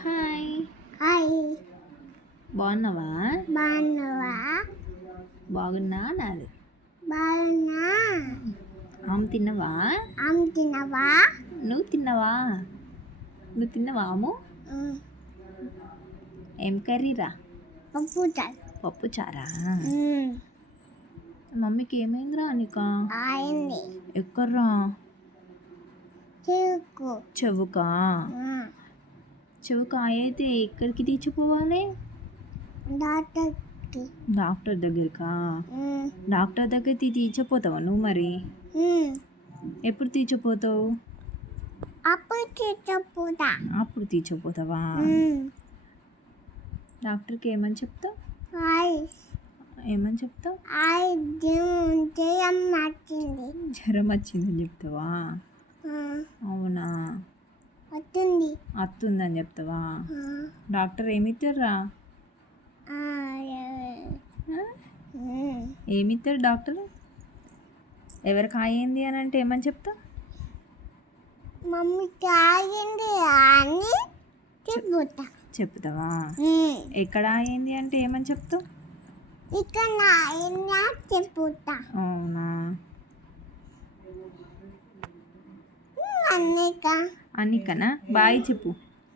Hi. Hi బాగున్నావా? బాగున్నావా? బాగున్నా నాది. బాగున్నా. ఆమె తిన్నవా? ఆమె తిన్నావా? నువ్వు తిన్నవా? నువ్వు తిన్నవా అమ్ము? ఏం కర్రీరా? పప్పు చారు. పప్పు చారా? మమ్మీకి ఏమైందిరా నీకా? అయింది. ఎక్కడ్రా? చెరుకు. చెవుకా? చెవుకా అయితే ఎక్కడికి తీర్చిపోవాలి? డాక్టర్కి. డాక్టర్ దగ్గరికా? డాక్టర్ దగ్గరికి తీర్చిపోతావా నువ్వు మరి? ఎప్పుడు తీర్చిపోతావు? అప్పుడు తీసుకుపోతా. అప్పుడు తీర్చిపోతావా? డాక్టర్కి ఏమని చెప్తావు? హాయ్ ఏమని చెప్తావు? హాయ్ జ్వరం వచ్చింది. జ్వరం వచ్చిందని చెప్తావా? అవునా? వచ్చింది. అత్తుందని చెప్తావా? డాక్టర్ ఏమిస్తారా? ఏమిస్తారు డాక్టర్? ఎవరికి అయ్యింది అని అంటే ఏమని చెప్తావు? మమ్మీకి ఆగింది అని చెప్పుతా. చెప్తావా? ఎక్కడ అయ్యింది అంటే ఏమని చెప్తావు? ఇక్కడ అయినా చెప్పుతా. అవునా? అన్నిక అనికనా? బాయ్ చెప్పు.